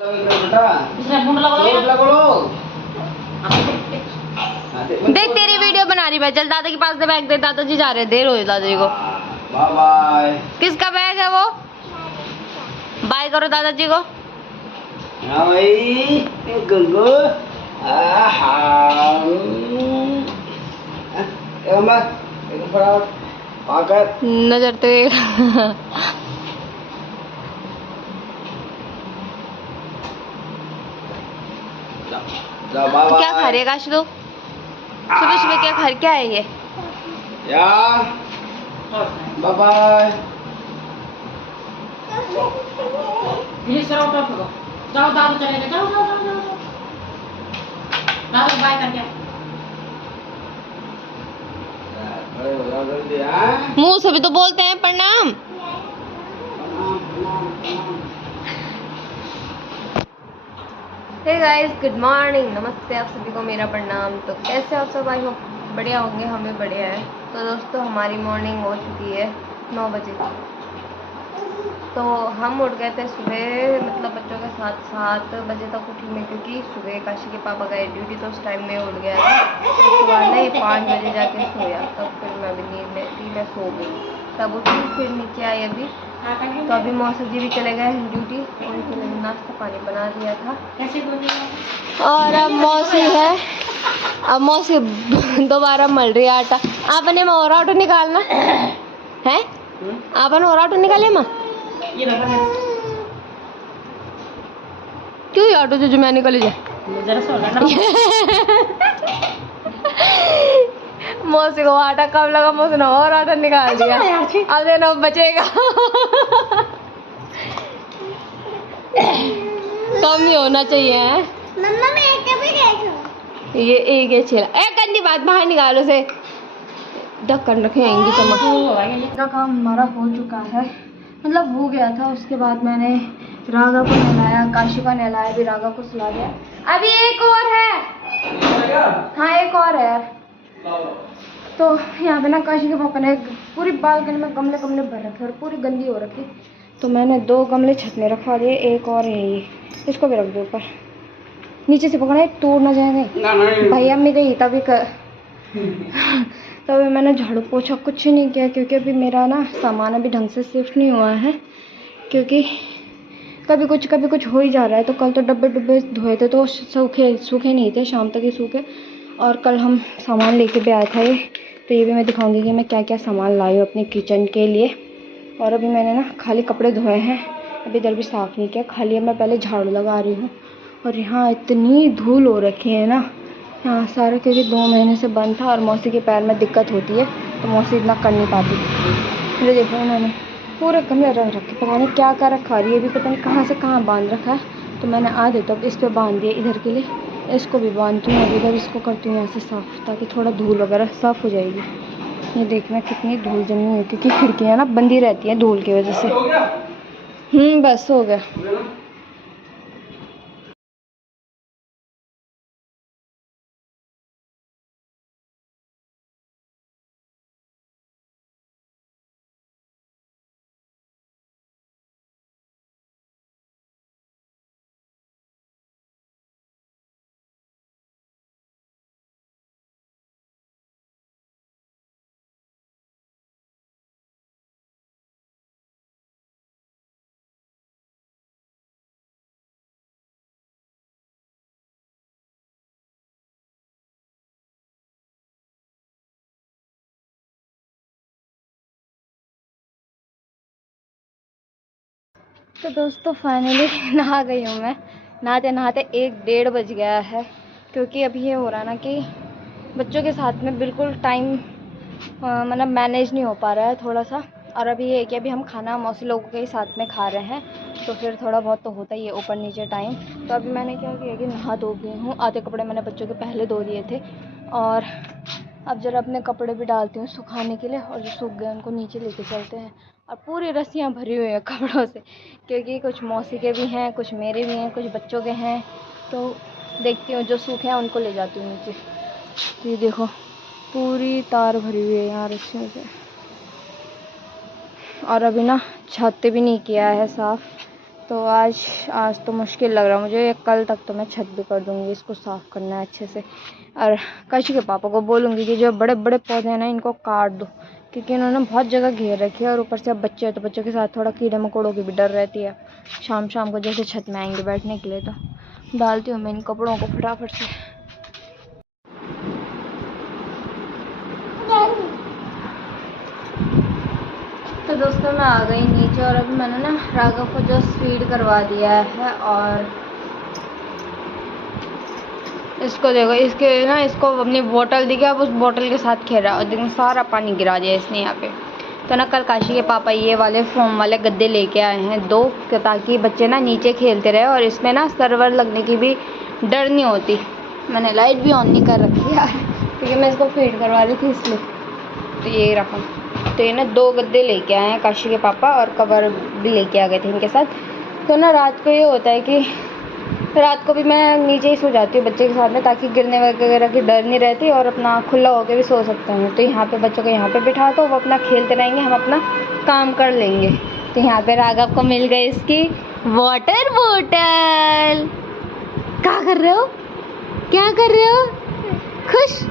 देख तेरी वीडियो बना रही मैं। चल दादा के पास दे बैग दे, दादाजी जा रहे, देर हो रही दादाजी को। Bye bye. किसका बैग है वो? बाय करो दादाजी को। हाँ भाई गंगो नजर तो क्या खा रही है काश तू? सुबह सुबह क्या खा क्या है ये? Bye bye. जाओ दादू चले जाओ जाओ जाओ जाओ दादू बाय करके मुंह से भी तो बोलते हैं प्रणाम। हे गाइस, गुड मॉर्निंग, नमस्ते, आप सभी को मेरा प्रणाम। तो कैसे आप सब? आई होप बढ़िया होंगे, हमें बढ़िया है। तो दोस्तों हमारी मॉर्निंग हो चुकी है 9 बजे। तो हम उठ गए थे सुबह, मतलब बच्चों के साथ 7 बजे तक उठी मैं, क्योंकि सुबह काशी के पापा गए ड्यूटी, तो उस टाइम में उठ गया था। उसके बाद नहीं 5 बजे जाके सोया, तब फिर मैं अभी नींद लेती, मैं सो गई, तब उठी, फिर नीचे आई अभी। तो अभी मौसा जी भी चले गए ड्यूटी, उनके लिए नाश्ता पानी बना दिया था। और अब मौसी है, अब मौसी दोबारा मल रही है आटा। आपने में और आटो निकालना है, आपने और आटो निकाले माँ क्यों आटो जो मैं निकली जाए मौसी को आटा कम लगा, मौसी ने और आटा निकाल दिया। अब देना बचेगा कम ही होना चाहिए है। मम्मा मैं एक भी देखो, ये एक है छेला। ए गंदी बात, बाहर निकालो से, ढक्कन रखेंगे चमक का काम हमारा हो चुका है, मतलब हो गया था। उसके बाद मैंने रागा को नहलाया, काशी का नहलाया, भी रागा को सुला दिया। अभी एक और है, हाँ एक और है यार। तो यहाँ पे ना काशी के पापा ने पूरी बालकनी में गमले गमले भर रखे और पूरी गंदी हो रखी, तो मैंने 2 गमले छत में रखवा दिए, एक और है ये, इसको भी रख दो ऊपर, नीचे से पकड़े तोड़ ना जाएंगे। भैया मैं गई तभी तभी मैंने झाड़ू पोछा कुछ नहीं किया, क्योंकि अभी मेरा ना सामान अभी ढंग से शिफ्ट नहीं हुआ है, क्योंकि कभी कुछ हो ही जा रहा है। तो कल तो डब्बे डुब्बे धोए थे तो सूखे नहीं थे, शाम तक ही सूखे। और कल हम सामान लेके भी आए थे, तो ये भी मैं दिखाऊंगी कि मैं क्या क्या सामान लाई हूँ अपने किचन के लिए। और अभी मैंने ना खाली कपड़े धोए हैं, अभी इधर भी साफ़ नहीं किया, खाली अब मैं पहले झाड़ू लगा रही हूँ। और यहाँ इतनी धूल हो रखी है ना यहाँ सारा, क्योंकि 2 महीने से बंद था और मौसी के पैर में दिक्कत होती है, तो मौसी इतना कर नहीं पाती। ये देखो इन्होंने पूरे कमरे रख रखे, पता नहीं क्या क्या रखा रही है, भी पता नहीं कहाँ से कहाँ बांध रखा है। तो मैंने आधे तो इस पर बांध दिए, इधर के लिए इसको भी बांधती हूँ, इधर इसको करती हूँ यहाँ से साफ़, ताकि थोड़ा धूल वगैरह साफ़ हो जाएगी। ये देखना कितनी धूल जमी है, क्योंकि खिड़कियाँ ना बंदी रहती हैं धूल की वजह से। बस हो गया। तो दोस्तों फाइनली नहा गई हूँ मैं, नहाते नहाते 1-1:30 बज गया है, क्योंकि अभी ये हो रहा ना कि बच्चों के साथ में बिल्कुल टाइम मतलब मैनेज नहीं हो पा रहा है थोड़ा सा। और अभी ये है कि अभी हम खाना मौसी लोगों के साथ में खा रहे हैं, तो फिर थोड़ा बहुत तो होता ही है ऊपर नीचे टाइम। तो अभी मैंने क्या किया कि नहा धो गई हूँ, आधे कपड़े मैंने बच्चों के पहले धो दिए थे, और अब जरा अपने कपड़े भी डालती हूँ सुखाने के लिए, और जो सूख गए उनको नीचे लेके चलते हैं। और पूरी रस्सियाँ भरी हुई हैं कपड़ों से, क्योंकि कुछ मौसी के भी हैं, कुछ मेरे भी हैं, कुछ बच्चों के हैं, तो देखती हूँ जो सूखे हैं उनको ले जाती हूँ नीचे। तो ये देखो पूरी तार भरी हुई है यहाँ रस्सियों से। और अभी ना छत भी नहीं किया है साफ़, तो आज तो मुश्किल लग रहा है मुझे। कल तक तो मैं छत भी कर दूंगी, इसको साफ़ करना है अच्छे से। और काशी के पापा को बोलूँगी कि जो बड़े बड़े पौधे हैं ना इनको काट दो, क्योंकि इन्होंने बहुत जगह घेर रखी है। और ऊपर से अब बच्चे हैं तो बच्चों के साथ थोड़ा कीड़े मकोड़ों की भी डर रहती है। शाम शाम को जैसे छत में आएंगे बैठने के लिए, तो डालती हूँ मैं इन कपड़ों को फटाफट से। तो दोस्तों मैं आ गई नीचे और अभी मैंने ना राघव को जस्ट फीड करवा दिया है। और इसको देखो, इसको अपनी बोतल दी गया, अब उस बोतल के साथ खेल रहा है। और देखो सारा पानी गिरा दिया इसने यहाँ पे। तो ना कल काशी के पापा ये वाले फोम वाले गद्दे लेके आए हैं 2, ताकि बच्चे ना नीचे खेलते रहे और इसमें ना सर्वर लगने की भी डर नहीं होती। मैंने लाइट भी ऑन नहीं कर रखी यार, क्योंकि मैं इसको फीड करवा रही थी इसलिए। तो ये रखा। तो ये ना 2 गद्दे लेके आए हैं काशी के पापा, और कवर भी लेके आ गए थे इनके साथ। तो ना रात को ये होता है कि रात को भी मैं नीचे ही सो जाती हूँ बच्चे के साथ में, ताकि गिरने वगैरह की डर नहीं रहती और अपना खुला होकर भी सो सकते हैं। तो यहाँ पे बच्चों को यहाँ पे बिठा दो, वो अपना खेलते रहेंगे, हम अपना काम कर लेंगे। तो यहाँ पे राघव को मिल गई इसकी वाटर बोतल। क्या कर रहे हो, क्या कर रहे हो, खुश?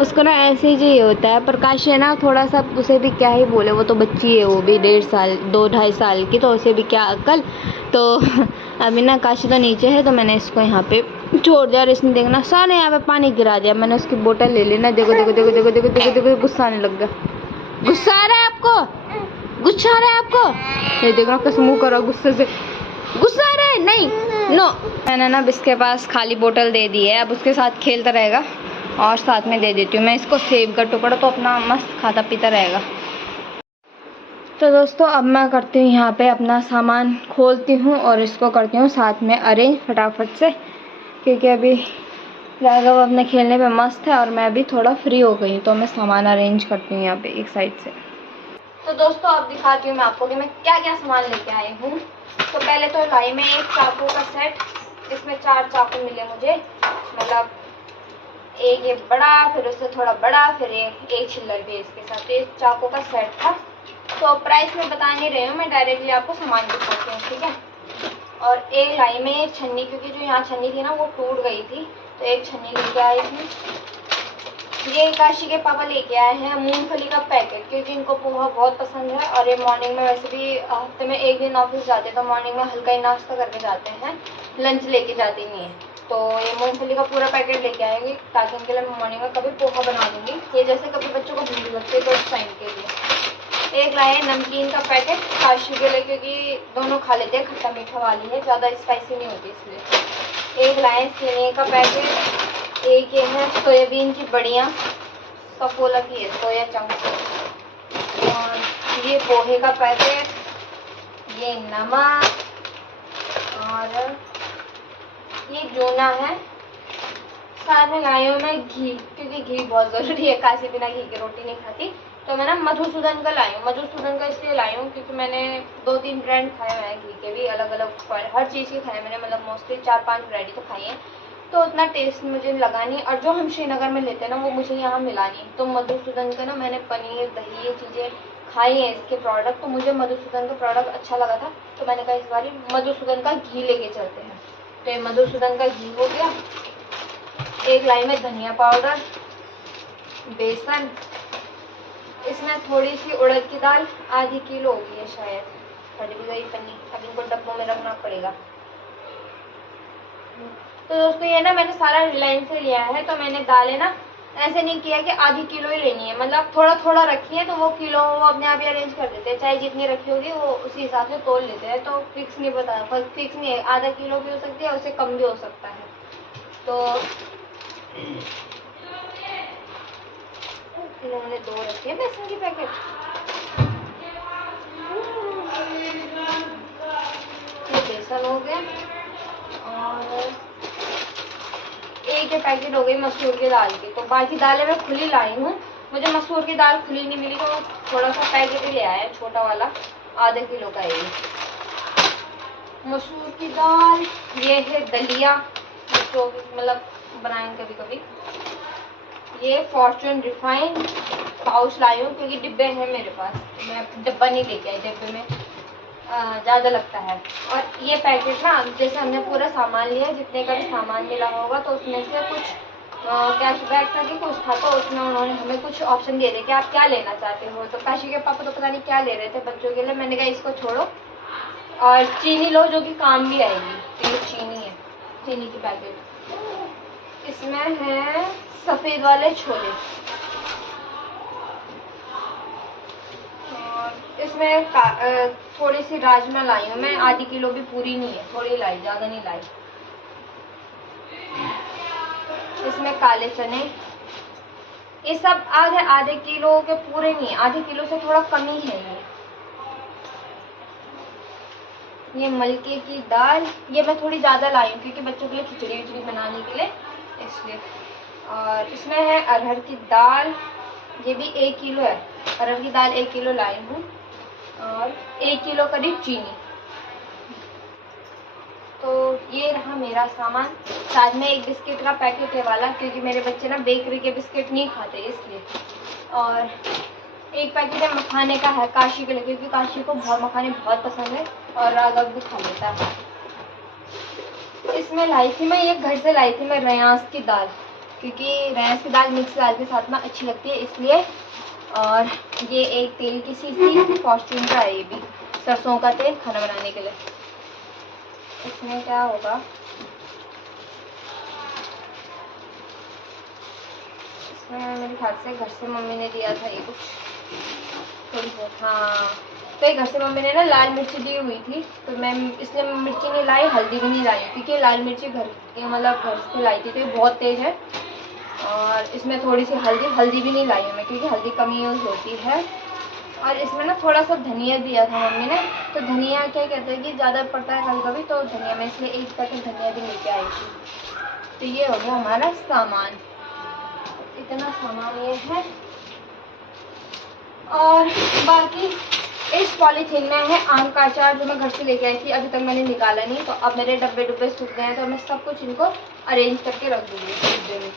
उसको ना ऐसे ही चाहिए होता है। प्रकाश है ना थोड़ा सा, उसे भी क्या ही बोले, वो तो बच्ची है, वो भी 2-2.5 साल की, तो उसे भी क्या अक्ल। तो अभी ना काशी तो नीचे है, तो मैंने इसको यहाँ पे छोड़ दिया। और इसने देखना सारे यहाँ पे पानी गिरा दिया। मैंने उसकी बोतल ले ली ना, देखो देखो देखो देखो देखो देखो देखो, गुस्सा आने लग गया। गुस्सा आ रहा है आपको, गुस्सा आ रहा है आपको, ये देखना कैसे मुँह करो गुस्से से। गुस्सा आ रहा है? नहीं, नो। मैंने ना इसके पास खाली बोतल दे दी है, अब उसके साथ खेलता रहेगा। और साथ में दे देती हूँ मैं इसको सेब का टुकड़ा, तो अपना मस्त खाता पीता रहेगा। तो दोस्तों अब मैं करती हूँ यहाँ पे अपना सामान खोलती हूँ और इसको करती हूँ साथ में अरेंज फटाफट से, क्योंकि अभी राघव अपने खेलने पे मस्त है और मैं भी थोड़ा फ्री हो गई। तो मैं सामान अरेंज करती हूँ यहाँ पे एक साइड से। तो दोस्तों अब दिखाती हूँ मैं आपको कि मैं क्या क्या सामान लेके आई हूँ। तो पहले तो लाई मैं एक चाकू का सेट, इसमें 4 चाकू मिले मुझे, मतलब एक ये बड़ा, फिर उससे थोड़ा बड़ा, फिर एक छिल्लर भी इसके साथ। एक चाकू का सेट था। तो प्राइस मैं बता नहीं रही हूँ, मैं डायरेक्टली आपको सामान दिखाती हूँ, ठीक है। और एक लाई में एक छन्नी, क्योंकि जो यहाँ छन्नी थी ना वो टूट गई थी, तो एक छन्नी लेके आई थी। ये काशी के पापा लेके आए हैं मूंगफली का पैकेट, क्योंकि इनको पोहा बहुत पसंद है। और ये मॉर्निंग में वैसे भी हफ्ते में 1 दिन ऑफिस जाते हैं, तो मॉर्निंग में हल्का ही नाश्ता करके जाते हैं, लंच लेके जाते नहीं है। तो ये मूंगफली का पूरा पैकेट लेके आएंगे, ताकि उनके लिए मॉर्निंग में कभी पोहा बना दूंगी, ये जैसे कभी बच्चों को भूख लगती है तो उस टाइम के लिए। एक लाए नमकीन का पैकेट काशी के लिए, क्योंकि दोनों खा लेते हैं, खट्टा मीठा वाली है, ज़्यादा स्पाइसी नहीं होती इसलिए। एक लाए सेने का पैकेट। एक ये है सोयाबीन की बड़ियाँ, सफोला की है, सोया चंक्स। और ये पोहे का पैकेट, ये नमक, और ये जूना है। साथ में लाई हूँ मैं घी, क्योंकि घी बहुत ज़रूरी है, काशी बिना घी की रोटी नहीं खाती। तो मैं ना मधुसूदन का लाई हूँ। मधुसूदन का इसलिए लाई हूँ क्योंकि मैंने 2-3 ब्रांड खाए हुए हैं घी के भी, अलग अलग हर चीज़ के खाए मैंने, मतलब मोस्टली 4-5 वैरायटी तो खाई है। तो उतना टेस्ट मुझे लगा नहीं, और जो हम श्रीनगर में लेते हैं ना वो मुझे यहाँ मिला नहीं। तो मधुसूदन का ना मैंने पनीर, दही, ये चीज़ें खाई हैं इसके प्रोडक्ट, तो मुझे मधुसूदन का प्रोडक्ट अच्छा लगा था। तो मैंने कहा इस बार मधुसूदन का घी लेके चलते हैं। तो ये मधुसूदन का घी हो गया। एक लाई में धनिया पाउडर, बेसन, इसमें थोड़ी सी उड़द की दाल, आधी किलो होगी है शायद, फट भी गई पन्नी, अब इनको डब्बों में रखना पड़ेगा। तो दोस्तों ये ना मैंने सारा रिलायंस से लिया है। तो मैंने दालें ना ऐसे नहीं किया कि आधी किलो ही लेनी है, मतलब थोड़ा थोड़ा रखी है, तो वो किलो वो अपने आप ही अरेंज कर देते हैं, चाहे जितनी रखी होगी वो उसी हिसाब से तोल लेते हैं। तो फिक्स नहीं बता, फिक्स नहीं है, आधा किलो भी हो सकती है, उससे कम भी हो सकता है। तो इन्होंने 2 रखे हैं बेसन की पैकेट। ये बेसन हो गया, और एक पैकेट हो गई मसूर की दाल की। तो बाकी दालें मैं खुली लाई हूँ, मुझे मसूर की दाल खुली नहीं मिली, तो थोड़ा सा पैकेट ही ले आया, छोटा वाला, आधे किलो का ये मसूर की दाल। ये है दलिया, जो मतलब बनाएंगे कभी कभी। ये फॉर्चून रिफाइंड पाउच लाई हूँ, क्योंकि डिब्बे हैं मेरे पास, मैं डिब्बा नहीं लेके आई डिब्बे में। ज़्यादा लगता है। और ये पैकेट ना, जैसे हमने पूरा सामान लिया, जितने का भी सामान मिला होगा, तो उसमें से कुछ कैशबैक था कि कुछ था, तो उसमें उन्होंने हमें कुछ ऑप्शन दे दिए कि आप क्या लेना चाहते हो। तो काशी के पापा तो पता नहीं क्या ले रहे थे बच्चों के लिए। मैंने कहा इसको छोड़ो और चीनी लो जो कि काम भी आएगी। तो ये चीनी है, चीनी की पैकेट। इसमें है सफ़ेद वाले छोले, और इसमें थोड़ी सी राजमा लाई हूँ मैं, आधी किलो भी पूरी नहीं है, थोड़ी लाई, ज़्यादा नहीं लाई। इसमें काले चने, ये सब आधे किलो के पूरे नहीं है, आधे किलो से थोड़ा कम ही है ये मलके की दाल, ये मैं थोड़ी ज़्यादा लाई हूँ क्योंकि बच्चों के लिए खिचड़ी विचड़ी बनाने के लिए, इसलिए। और इसमें है अरहर की दाल, ये भी 1 किलो है। अरहर की दाल 1 किलो लाई हूँ, और 1 किलो करीब चीनी। तो ये रहा मेरा सामान। साथ में एक बिस्किट का पैकेट है वाला, क्योंकि मेरे बच्चे ना बेकरी के बिस्किट नहीं खाते इसलिए। और एक पैकेट है मखाने का, है काशी के लिए, क्योंकि काशी को मखाने बहुत पसंद है और राघव भी खा लेता है। इसमें लाई थी मैं, ये घर से लाई थी मैं, रयांस की दाल, क्योंकि रयांस की दाल मिक्स दाल के साथ में अच्छी लगती है इसलिए। और ये एक तेल की शीशी, फॉर्च्यून का है, ये भी सरसों का तेल खाना बनाने के लिए। इसमें क्या होगा, इसमें मेरे ख्याल से घर से मम्मी ने दिया था ये कुछ थोड़ी बहुत, हाँ। तो ये घर से मम्मी ने ना लाल मिर्ची दी हुई थी, तो मैं इसलिए मिर्ची नहीं लाई, हल्दी भी नहीं लाई, क्योंकि लाल मिर्ची घर के मतलब घर से लाई थी, तो ये बहुत तेज है। और इसमें थोड़ी सी हल्दी भी नहीं लाई है मैं, क्योंकि हल्दी कम यूज़ होती है। और इसमें ना थोड़ा सा धनिया दिया था मम्मी ने, तो धनिया क्या कहते हैं कि ज़्यादा पड़ता है कभी कभी, तो धनिया में इसलिए 1 पैकेट धनिया भी लेके आई थी। तो ये हो गया हमारा सामान, इतना सामान ये है। और बाकी इस पॉलीथीन में है आम का अचार, जो मैं घर से लेके आई थी, अभी तक मैंने निकाला नहीं। तो अब मेरे डब्बे सूख गए हैं, तो मैं सब कुछ इनको अरेंज करके रख दूँगी डिब्बे में।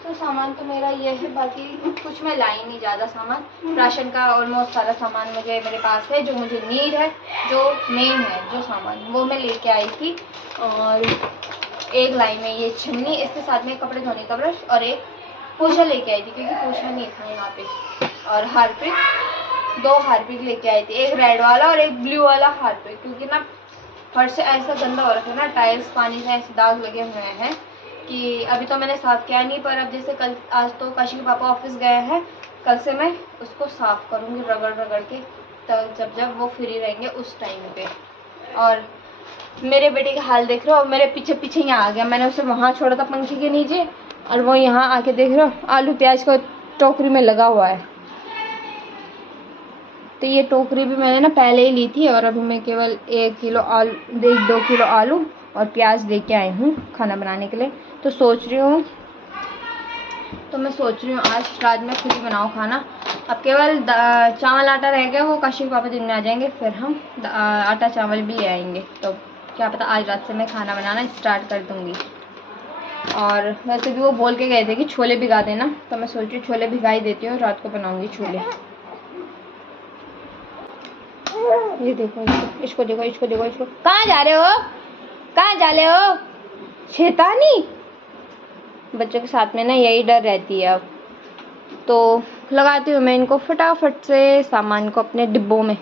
तो सामान तो मेरा ये है, बाकी कुछ मैं लाई नहीं ज़्यादा सामान। राशन का ऑलमोस्ट सारा सामान मेरे पास है, जो मुझे नीड है, जो मेन है, जो सामान वो मैं लेके आई थी। और एक लाई में ये छन्नी, इसके साथ में कपड़े धोने का ब्रश और एक पोछा लेके आई थी, क्योंकि पोछा नहीं था यहाँ पे। और हार्पिक, 2 हार्पिक लेके आई थी, एक रेड वाला और एक ब्लू वाला हार्पिक, क्योंकि ना फर्श से ऐसा गंदा हो रखा है ना, टाइल्स पानी से ऐसे दाग लगे हुए हैं कि अभी तो मैंने साफ़ किया नहीं, पर अब जैसे कल, आज तो काशी के पापा ऑफिस गए हैं, कल से मैं उसको साफ़ करूँगी रगड़ के, तो जब वो फ्री रहेंगे उस टाइम पे। और मेरे बेटे का हाल देख रहे हो, मेरे पीछे यहाँ आ गया। मैंने उसे वहाँ छोड़ा था पंखे के नीचे, और वो यहाँ आके देख रहे हो आलू प्याज को टोकरी में लगा हुआ है। तो ये टोकरी भी मैंने ना पहले ही ली थी, और अभी मैं केवल 2 किलो आलू और प्याज लेके आई हूँ खाना बनाने के लिए। तो मैं सोच रही हूँ आज रात में खुद ही बनाऊँ खाना। अब केवल चावल आटा रह गया, वो काशी के पापा दिन में आ जाएंगे, फिर हम आटा चावल भी ले आएंगे। तो क्या पता आज रात से मैं खाना बनाना स्टार्ट कर दूँगी। और वैसे भी वो बोल के गए थे कि छोले भिगा देना, तो मैं सोच रही हूँ छोले भिगाई देती हूँ, रात को बनाऊँगी छोले। ये देखो, इसको देखो। कहाँ जा रहे हो शैतानी। बच्चों के साथ में ना यही डर रहती है। अब तो लगाती हूँ मैं इनको फटाफट से सामान को अपने डिब्बों में।